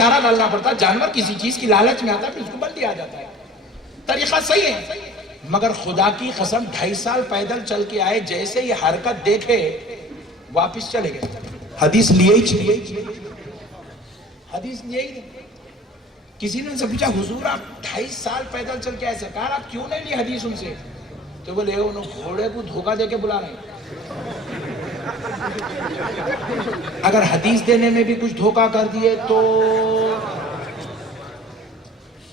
چارہ ڈالنا پڑتا، جانور کسی چیز کی لالچ میں آتا ہے پھر اس کو بند دیا جاتا ہے، طریقہ صحیح ہے، مگر خدا کی قسم 2.5 سال پیدل چل کے آئے، جیسے یہ حرکت دیکھے واپس چلے گئے، حدیث لیے ہی حدیث لیے ہی نہیں۔ کسی نے ان سے پوچھا حضور آپ 2.5 سال پیدل چل کے آئے، سرکار آپ کیوں نہیں لی حدیث ان سے؟ تو بولے انہوں گھوڑے کو دھوکہ دے کے بلا رہے ہیں، اگر حدیث دینے میں بھی کچھ دھوکہ کر دیے تو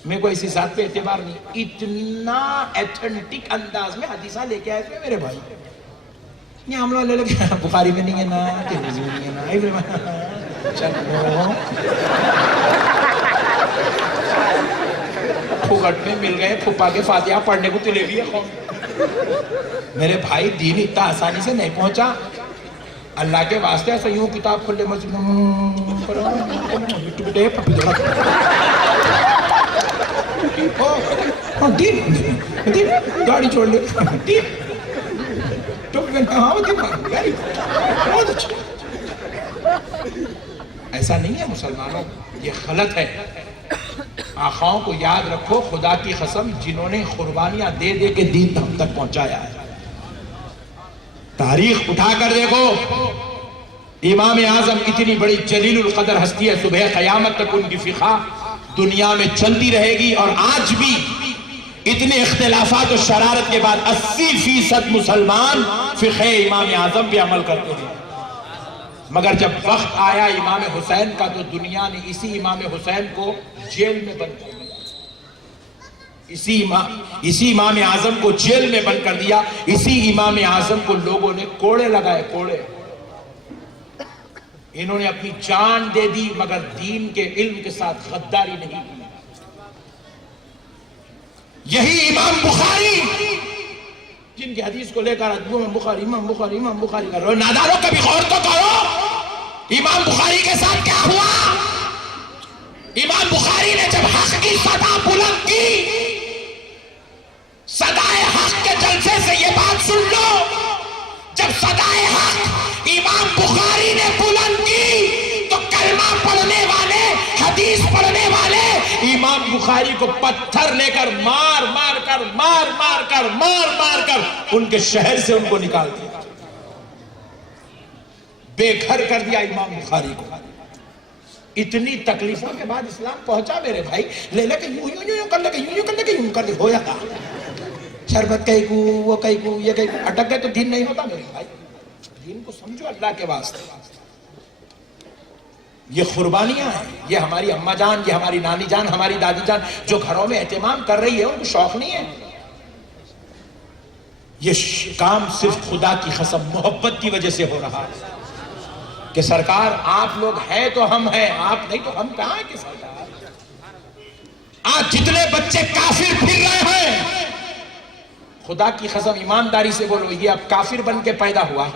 میں کو اسی ذات پہ اعتبار نہیں۔ اتنا ایتھنٹک انداز میں حدیثہ لے کے آئے تھے میرے بھائی، یہ ہم لوگ لے لے کے بخاری میں نہیں ہے نا، ترمذی میں نہیں ہے نا، چلو پھوکٹ میں مل گئے پھپا کے فاتحہ پڑھنے کو تلے بھی ہے۔ میرے بھائی دین اتنا آسانی سے نہیں پہنچا، اللہ کے واسطے ایسا یوں کتاب کھلے مسجد گاڑی چھوڑ لے، ایسا نہیں ہے مسلمانوں، یہ غلط ہے۔ آقاؤں کو یاد رکھو، خدا کی قسم جنہوں نے قربانیاں دے دے کے دین ہم تک پہنچایا ہے، تاریخ اٹھا کر دیکھو، امام اعظم اتنی بڑی جلیل القدر ہستی ہے، صبح قیامت تک ان کی فقہ دنیا میں چلتی رہے گی، اور آج بھی اتنے اختلافات و شرارت کے بعد 80% مسلمان فقہ امام اعظم پہ عمل کرتے ہیں، مگر جب وقت آیا امام حسین کا تو دنیا نے اسی امام حسین کو جیل میں بند کر دیا، اسی امام اعظم کو جیل میں بند کر دیا، اسی امام اعظم کو لوگوں نے کوڑے لگائے، کوڑے، انہوں نے اپنی جان دے دی مگر دین کے علم کے ساتھ غداری نہیں کی۔ یہی امام بخاری جن کی حدیث کو لے کر امام بخاری امام بخاری امام بخاری کر رہے ہو، نادارو کبھی غور تو کرو امام بخاری کے ساتھ کیا ہوا۔ امام بخاری نے جب حق کی صدا بلند کی، صدائے حق کے جلسے سے یہ بات سن لو، جب صدائے حق امام بخاری نے بلند کی تو کلمہ پڑھنے والے، حدیث پڑھنے والے امام بخاری کو پتھر لے کر مار مار کر ان کے شہر سے ان کو نکال دیا، بے گھر کر دیا امام بخاری کو۔ اتنی تکلیفوں کے بعد اسلام پہنچا میرے بھائی، لے لے کے یوں کر لے کے یوں کر لے کے یوں کر لے، ہو جاتا شربت کہیں کو وہ کہیں کو یہ کہیں کو، اٹک گئے تو دین نہیں ہوتا میرے بھائی، دین کو سمجھو اللہ کے واسطے۔ یہ قربانیاں ہیں، یہ ہماری اماں جان، یہ ہماری نانی جان، ہماری دادی جان جو گھروں میں اہتمام کر رہی ہے، ان کو شوق نہیں ہے، یہ کام صرف خدا کی قسم محبت کی وجہ سے ہو رہا ہے کہ سرکار آپ لوگ ہیں تو ہم ہیں، آپ نہیں تو ہم کہاں ہیں کہ سرکار۔ آج جتنے بچے کافر پھر رہے ہیں، خدا کی قسم ایمانداری سے بولو، یہ اب کافر بن کے پیدا ہوا،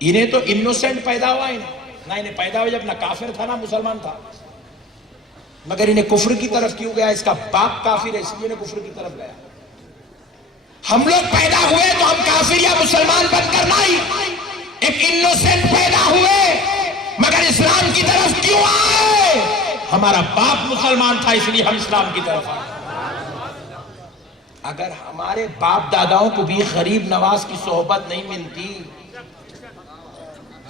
انہیں تو انوسنٹ پیدا ہوا ہے نہ، انہیں پیدا ہوا جب نہ کافر تھا نہ مسلمان تھا، مگر انہیں کفر کی طرف کیوں گیا؟ اس کا باپ کافر ہے اس لیے انہیں کفر کی طرف گیا۔ ہم لوگ پیدا ہوئے تو ہم کافر یا مسلمان بن کر نہیں، ایک انوسنٹ پیدا ہوئے، مگر اسلام کی طرف کیوں آئے؟ ہمارا باپ مسلمان تھا اس لیے ہم اسلام کی طرف آئے۔ اگر ہمارے باپ داداؤں کو بھی غریب نواز کی صحبت نہیں ملتی،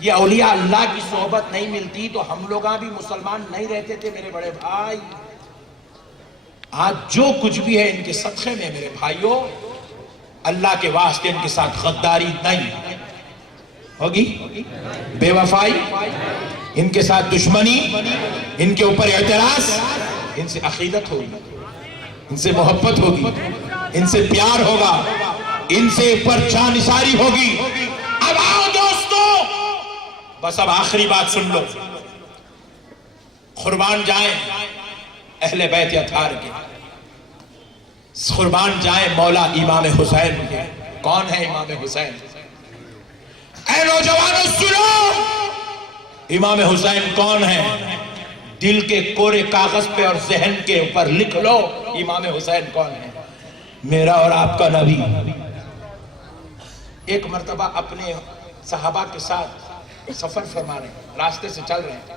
یہ اولیاء اللہ کی صحبت نہیں ملتی تو ہم لوگاں بھی مسلمان نہیں رہتے تھے میرے بڑے بھائی۔ آج جو کچھ بھی ہے ان کے صدقے میں میرے بھائیوں، اللہ کے واسطے ان کے ساتھ غداری نہیں ہوگی، بے وفائی، ان کے ساتھ دشمنی، ان کے اوپر اعتراض، ان سے عقیدت ہوگی، ان سے محبت ہوگی، ان سے پیار ہوگا، ان سے اوپر جانثاری ہوگی۔ اب آؤ دوستو، بس اب آخری بات سن لو، قربان جائیں اہل بیت اطہار کے، قربان جائیں مولا امام حسین کے۔ کون ہے امام حسین؟ اے نوجوانوں سنو، امام حسین کون ہے؟ دل کے کوڑے کاغذ پہ اور ذہن کے اوپر لکھ لو، امام حسین کون ہے؟ میرا اور آپ کا نبی۔ ایک مرتبہ اپنے صحابہ کے ساتھ سفر فرما رہے ہیں، راستے سے چل رہے ہیں،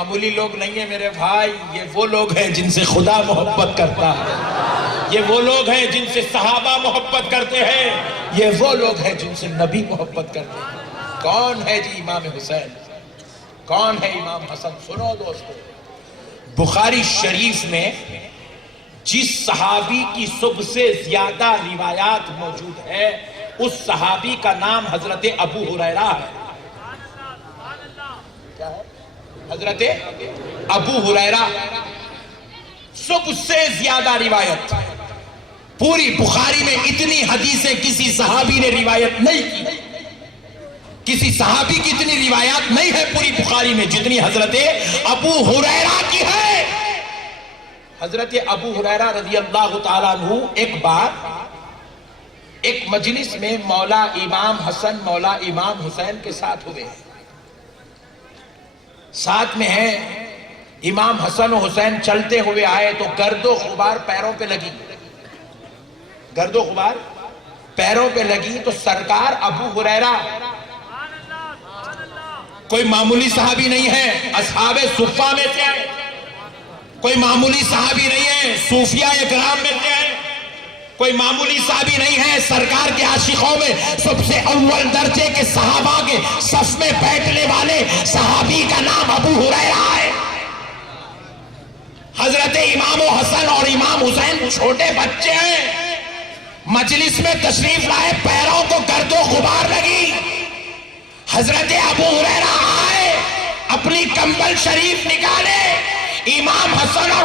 معمولی لوگ نہیں ہیں میرے بھائی، یہ وہ لوگ ہیں جن سے خدا محبت کرتا ہے، یہ وہ لوگ ہیں جن سے صحابہ محبت کرتے ہیں، یہ وہ لوگ ہیں جن سے نبی محبت کرتے ہیں۔ کون ہے جی امام حسین؟ کون ہے امام حسن؟ سنو دوستو، بخاری شریف میں جس صحابی کی سب سے زیادہ روایات موجود ہے اس صحابی کا نام حضرت ابو ہریرہ ہے۔ کیا ہے؟ حضرت ابو ہریرہ، سب سے زیادہ روایت۔ پوری بخاری میں اتنی حدیثیں کسی صحابی نے روایت نہیں کی، کسی صحابی کی اتنی روایات نہیں ہے پوری بخاری میں جتنی حضرت ابو ہریرہ کی ہے۔ حضرت ابو ہریرہ رضی اللہ تعالیٰ عنہ ایک بار ایک مجلس میں مولا امام حسن مولا امام حسین کے ساتھ ہوئے، ساتھ میں ہیں۔ امام حسن و حسین چلتے ہوئے آئے تو گرد و غبار پیروں پہ لگی، گرد و غبار پیروں پہ لگی تو سرکار ابو ہریرہ کوئی معمولی صحابی نہیں ہے، اصحاب صفہ میں سے آئے، کوئی معمولی صحابی نہیں ہے، صوفیاء اکرام میں سے آئے، کوئی معمولی صحابی نہیں ہے، سرکار کے عاشقوں میں سب سے اول درجے کے صحابہ کے صف میں بیٹھنے والے صحابی کا نام ابو ہریرہ ہے۔ حضرت امام حسن اور امام حسین چھوٹے بچے ہیں، مجلس میں تشریف لائے، پیروں کو گرد و غبار لگی۔ حضرت ابو ہریرہ آئے، اپنی کمبل شریف نکالے، امام حسن اور